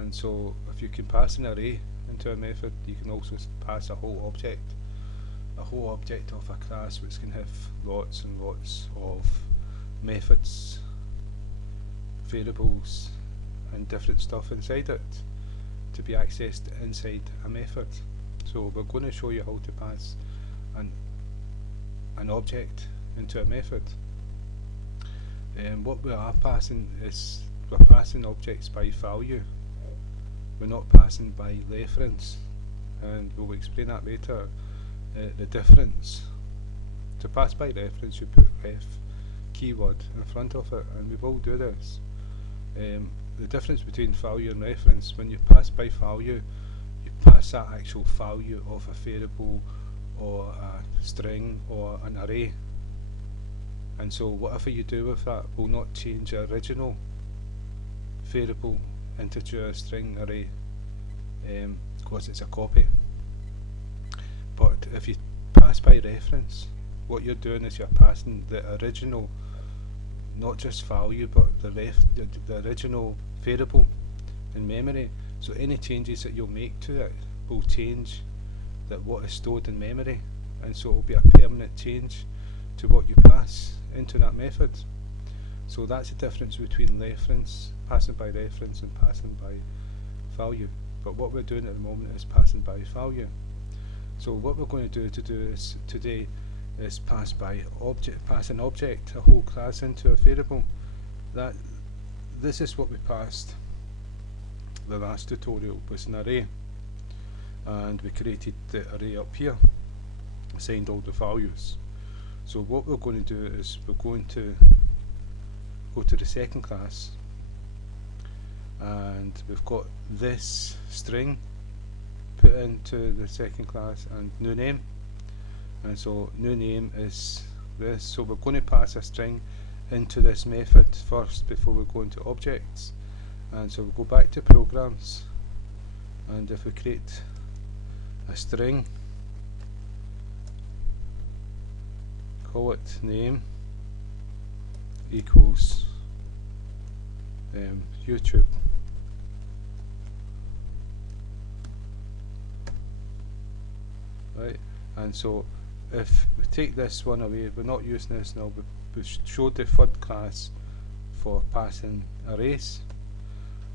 And so if you can pass an array into a method, you can also pass a whole object of a class which can have lots and lots of methods, variables and different stuff inside it to be accessed inside a method. So we're going to show you how to pass an object into a method. What we are passing is we're passing objects by value. We're not passing by reference, and we'll explain that later. The difference. To pass by reference, you put ref keyword in front of it, and we will do this. The difference between value and reference: when you pass by value, you pass that actual value of a variable or a string or an array, and so whatever you do with that will not change the original variable, integer, string, array, because it's a copy. But if you pass by reference, what you're doing is you're passing the original, not just value, but the original variable in memory. So any changes that you'll make to it will change that what is stored in memory, and so it will be a permanent change to what you pass into that method. So that's the difference between passing by reference and passing by value. But what we're doing at the moment is passing by value. So what we're going to do today is pass an object, a whole class, into a variable. This is what we passed the last tutorial, was an array, and we created the array up here, assigned all the values. So what we're going to do is we're going to go to the second class, and we've got this string put into the second class and new name, and so new name is this. So we're going to pass a string into this method first before we go into objects. And so we'll go back to programs, and if we create a string, call it name equals YouTube. Right, and so if we take this one away, we're not using this now, but we showed the third class for passing arrays.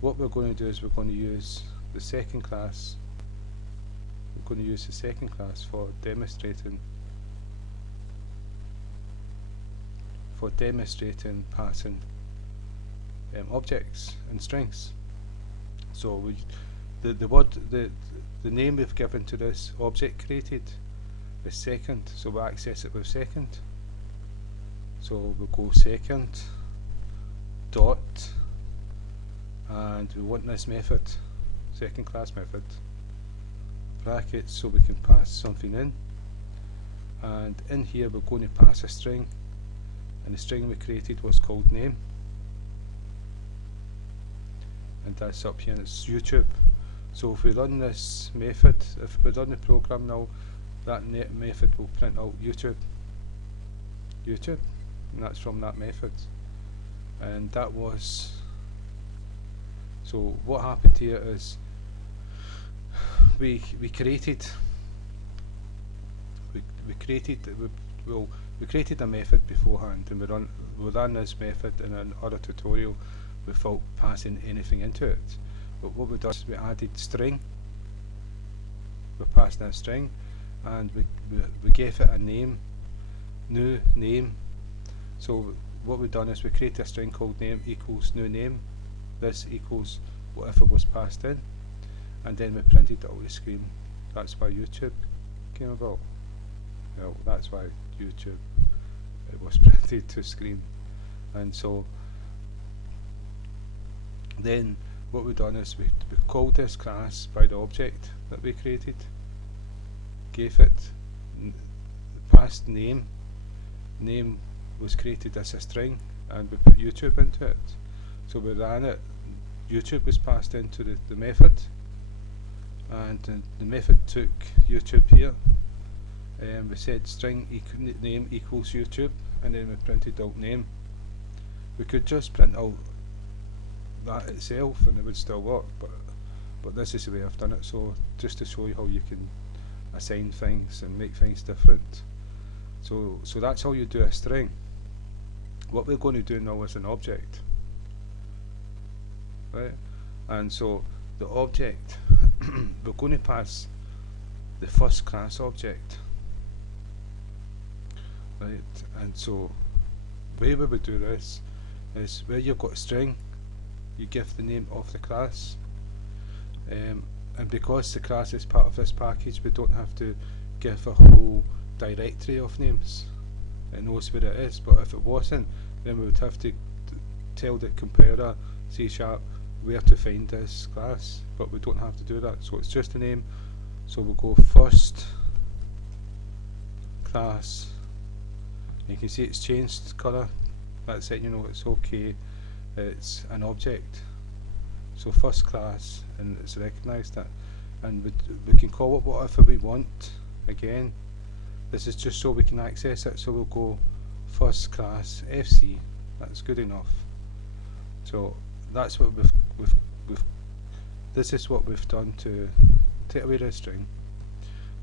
What we're going to do is we're going to use the second class. We're going to use the second class for demonstrating passing objects and strings. So the name we've given to this object created is second, so we'll access it with second. So we'll go second dot, and we want this method, second class method, brackets, so we can pass something in, and in here we're going to pass a string, and the string we created was called name, and that's up here, and it's YouTube. So if we run this method, if we run the program now, that method will print out YouTube, and that's from that method. And that was, so what happened here is we created a method beforehand, and we ran this method in another tutorial without passing anything into it. But what we done is we added string. We passed in a string, and we gave it a name, new name. So what we've done is we created a string called name equals new name. This equals whatever was passed in, and then we printed it out the screen. That's why YouTube came about. Well, that's why YouTube, it was printed to screen. And so then what we've done is we called this class by the object that we created, gave it passed name. Name was created as a string, and we put YouTube into it. So we ran it, YouTube was passed into the method, and the method took YouTube here, and we said string name equals YouTube, and then we printed out name. We could just print out that itself and it would still work, but but this is the way I've done it, so just to show you how you can assign things and make things different. So that's how you do a string. What we're going to do now is an object, right? And so the object, we're going to pass the first class object, right? And so the way we would do this is where you've got a string, you give the name of the class, and because the class is part of this package, we don't have to give a whole directory of names. It knows where it is, but if it wasn't, then we would have to tell the compiler C# where to find this class, but we don't have to do that, so it's just a name. So we'll go first class. You can see it's changed colour. That's it, you know it's okay. It's an object. So first class, and it's recognised that, and we can call it whatever we want. Again, this is just so we can access it. So we'll go first class FC. That's good enough. So that's what we've this is what we've done to take away the string.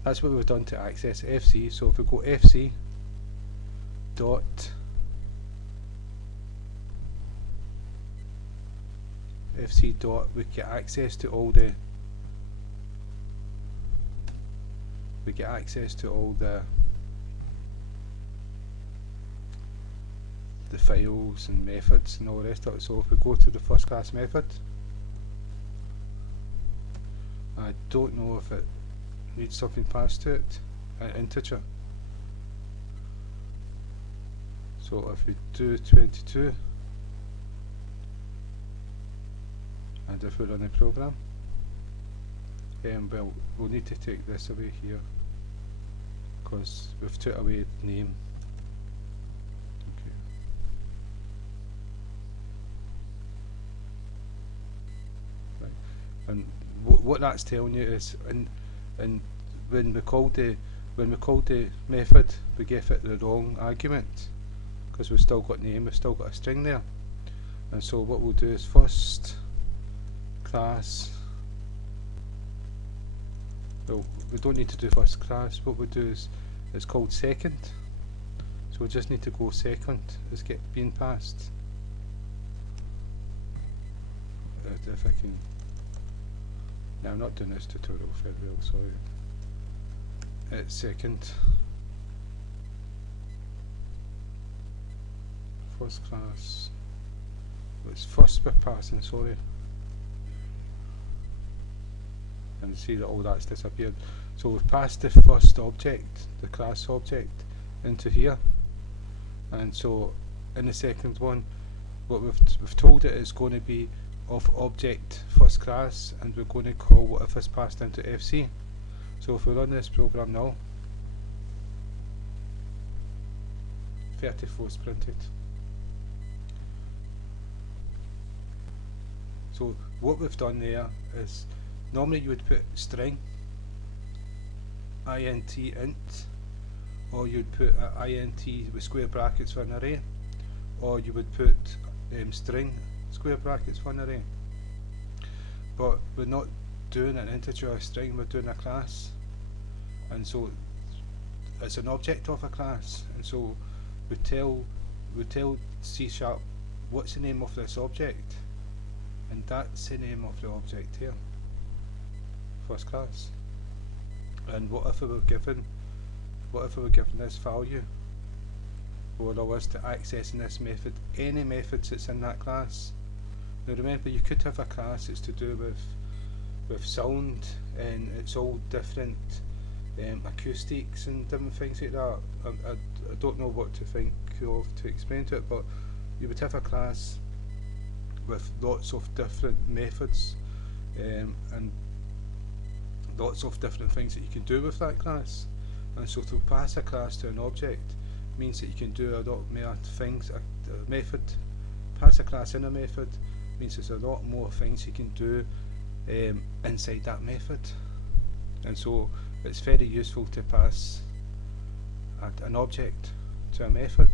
That's what we've done to access FC. So if we go FC dot we get access to all the files and methods and all the rest of it. So if we go to the first class method, I don't know if it needs something passed to it, an integer. So if we do 22, and if we run a program, well, we'll need to take this away here because we've took away name. Okay. Right. And what that's telling you is, and when we called the method, we gave it the wrong argument because we've still got name, we've still got a string there. And so what we'll do is first class. Well, we don't need to do first class. What we do is it's called second. So we just need to go second is being passed. If I can. Now I'm not doing this tutorial very well, sorry. It's second. First class. It's first we're passing, sorry. And see that all that's disappeared. So we've passed the first object, the class object, into here. And so in the second one, what we've told it is going to be of object first class, and we're going to call whatever's passed into FC. So if we run this program now, 34 is printed. So what we've done there is, normally you would put string int int, or you'd put int with square brackets for an array, or you would put string square brackets for an array. But we're not doing an integer or a string, we're doing a class, and so it's an object of a class. And so we tell C# what's the name of this object, and that's the name of the object here, first class. And whatever we're given this value will allow us to access in this method any methods that's in that class. Now remember, you could have a class that's to do with sound, and it's all different acoustics and different things like that. I don't know what to think of to explain to it, but you would have a class with lots of different methods and lots of different things that you can do with that class. And so to pass a class to an object means that you can do a lot more things. A method, pass a class in a method means there's a lot more things you can do inside that method. And so it's very useful to pass an object to a method,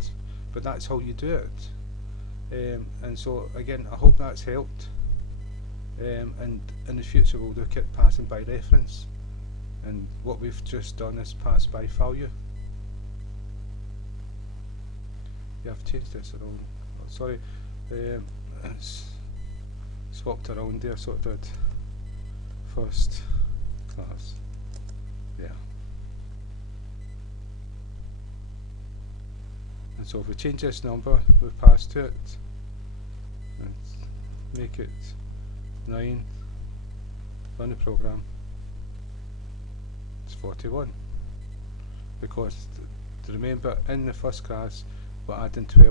but that's how you do it. And so again, I hope that's helped. and in the future we'll look at passing by reference, and what we've just done is pass by failure. Yeah, I've changed this around. Oh, sorry, it's swapped around there, so it did. First class. Yeah. And so if we change this number we pass to it, and make it 9, run the program, it's 41. Because remember, in the first class we're adding 12